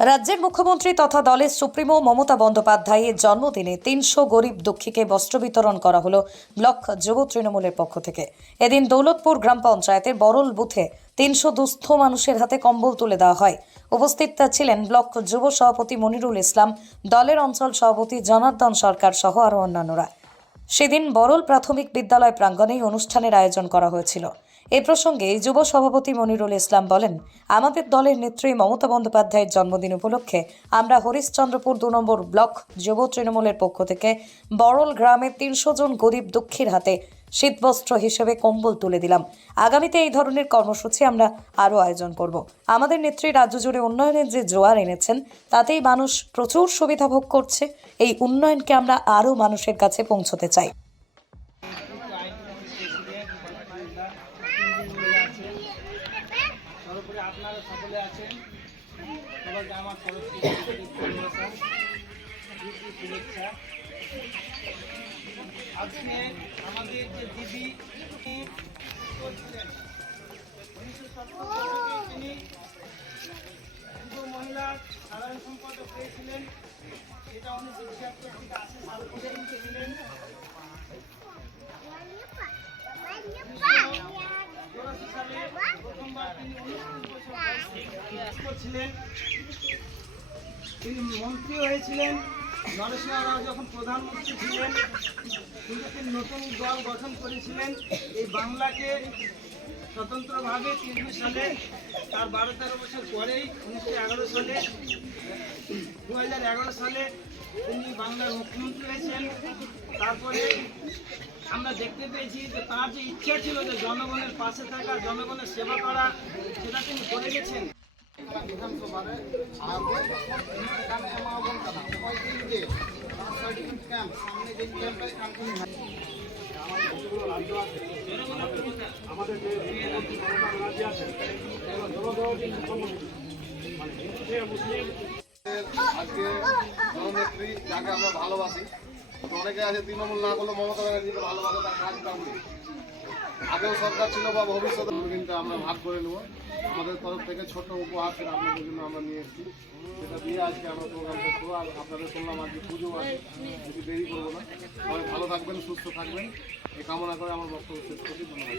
রাজ্যের মুখ্যমন্ত্রী তথা দলের সুপ্রিমো মমতা বন্দ্যোপাধ্যায়ের জন্মদিনে তিনশো গরিব দুঃখীকে বস্ত্র বিতরণ করা হলো ব্লক যুব তৃণমূলের পক্ষ থেকে। এদিন দৌলতপুর গ্রাম পঞ্চায়েতের বরল বুথে তিনশো দুস্থ মানুষের হাতে কম্বল তুলে দেওয়া হয়। উপস্থিত ছিলেন ব্লক যুব সভাপতি মনিরুল ইসলাম, দলের অঞ্চল সভাপতি জনার্দন সরকার সহ আরও অন্যান্যরা। সেদিন বরল প্রাথমিক বিদ্যালয় প্রাঙ্গণেই অনুষ্ঠানের আয়োজন করা হয়েছিল। এ প্রসঙ্গে যুব সভাপতি মনিরুল ইসলাম বলেন, আমাদের দলের নেত্রী মমতা বন্দ্যোপাধ্যায়ের জন্মদিন উপলক্ষে আমরা হরিশ্চন্দ্রপুর দু নম্বর ব্লক যুব তৃণমূলের পক্ষ থেকে বরল গ্রামের তিনশো জন গরিব দুঃখীর হাতে শীতবস্ত্র হিসেবে কম্বল তুলে দিলাম। আগামীতে এই ধরনের কর্মসূচি আমরা আরও আয়োজন করব। আমাদের নেত্রী রাজ্য জুড়ে উন্নয়নের যে জোয়ার এনেছেন, তাতেই মানুষ প্রচুর সুবিধা ভোগ করছে। এই উন্নয়নকে আমরা আরও মানুষের কাছে পৌঁছতে চাই। সর্বোপরি আপনারা সকলে আছেন। সবাইকে আমার তরফ থেকে শুভেচ্ছা। আজকে আমাদের যে দিদি উনিশশো সত্তর তিনি যুব মহিলা সাধারণ সম্পাদক হয়েছিলেন। এটা উনিশশো ছিয়াত্তর থেকে আশি সাল পর্যন্ত ছিলেন তিনি মন্ত্রী হয়েছিলেন। নরসিংহ রাও যখন প্রধানমন্ত্রী ছিলেন কিন্তু তিনি নতুন দল গঠন করেছিলেন। এই বাংলাকে স্বতন্ত্রভাবে তিরিশ সালে, তার বারো তেরো বছর পরেই উনিশশো এগারো সালে দু হাজার এগারো সালে তিনি বাংলার মুখ্যমন্ত্রী হয়েছেন। তারপরে আমরা দেখতে পেয়েছি যে তার যে ইচ্ছা ছিল যে জনগণের পাশে থাকা, জনগণের সেবা করা, সেটা তিনি করে গেছেন। আজকে জননেত্রী যাকে আমরা ভালোবাসি অনেকে আছে তৃণমূল না করলে মমতা ব্যানার্জিকে ভালোবাসে, তার কাজটা করি। আগেও সরকার ছিল বা ভবিষ্যতে কিন্তু আমরা ভাগ করে নেব। আমাদের তরফ থেকে ছোট উপহার সেটা আপনাদের জন্য আমরা নিয়ে এসেছি। সেটা দিয়ে আজকে আমরা প্রোগ্রাম করব। আর আপনাদের শুনলাম আজকে পুজো আছে, বেশি দেরি করব না। সবাই ভালো থাকবেন, সুস্থ থাকবেন। এই কামনা করে আমার বক্তব্য শেষ করছি। ধন্যবাদ।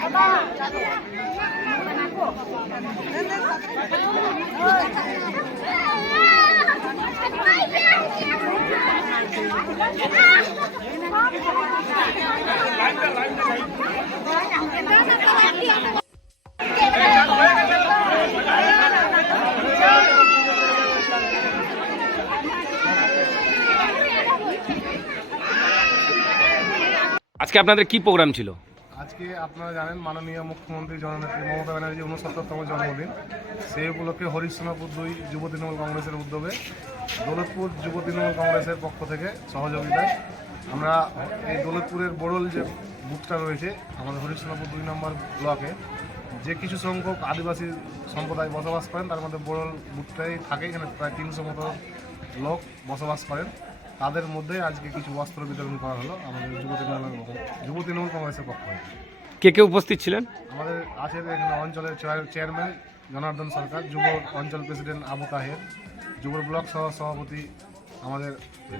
বাবা কাজ আজকে আপনাদের কি প্রোগ্রাম ছিল? আজকে আপনারা জানেন মাননীয় মুখ্যমন্ত্রী জননেত্রী মমতা ব্যানার্জি উনসত্তরতম জন্মদিন। সেই উপলক্ষে হরিশ্চন্দ্রপুর দুই যুব তৃণমূল কংগ্রেসের উদ্যোগে দৌলতপুর যুব তৃণমূল কংগ্রেসের পক্ষ থেকে সহযোগিতায় আমরা এই দৌলতপুরের বড়ল যে বুথটা রয়েছে, আমাদের হরিশ্চন্দ্রপুর দুই নম্বর ব্লকে, যে কিছু সংখ্যক আদিবাসী সম্প্রদায় বসবাস করেন, তার মধ্যে বড়ল বুথটাই থাকে। এখানে প্রায় তিনশো মতো লোক বসবাস করেন। তাদের মধ্যে আজকে কিছু বস্ত্র বিতরণ করা হলো। আমাদের যুব তৃণমূল যুব তৃণমূল কংগ্রেসের পক্ষ থেকে। কে কে উপস্থিত ছিলেন? আমাদের আছে এখানে অঞ্চলের চেয়ারম্যান জনার্দন সরকার যুব অঞ্চল প্রেসিডেন্ট আবু তাহের যুব ব্লক সহ সভাপতি আমাদের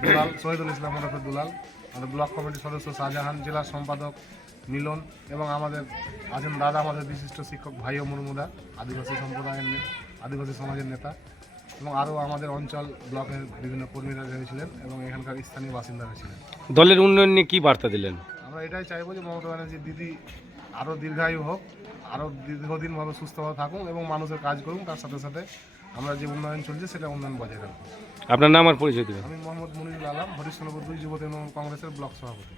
দুলাল শহীদুল ইসলাম ওরফে দুলাল আমাদের ব্লক কমিটির সদস্য শাহজাহান জেলা সম্পাদক মিলন এবং আমাদের আছেন দাদা আমাদের বিশিষ্ট শিক্ষক ভাইও মুর্মুদা আদিবাসী সম্প্রদায়ের আদিবাসী সমাজের নেতা। এবং আরও আমাদের অঞ্চল ব্লকের বিভিন্ন কর্মীরা রয়েছিলেন এবং এখানকার স্থানীয় বাসিন্দারা ছিলেন দলের উন্নয়ন নিয়ে কী বার্তা দিলেন? আমরা এটাই চাইব যে মমতা ব্যানার্জি দিদি আরও দীর্ঘায়ু হোক আরও দীর্ঘদিনভাবে সুস্থভাবে থাকুন এবং মানুষের কাজ করুন তার সাথে সাথে আমরা যে উন্নয়ন চলছে সেটা উন্নয়ন বজায় রাখব। আপনার নাম আর পরিচয় দেবেন। আমি মোহাম্মদ মনিরুল আলম হরিশ্চন্দ্রপুর দুই যুব তৃণমূল কংগ্রেসের ব্লক সভাপতি।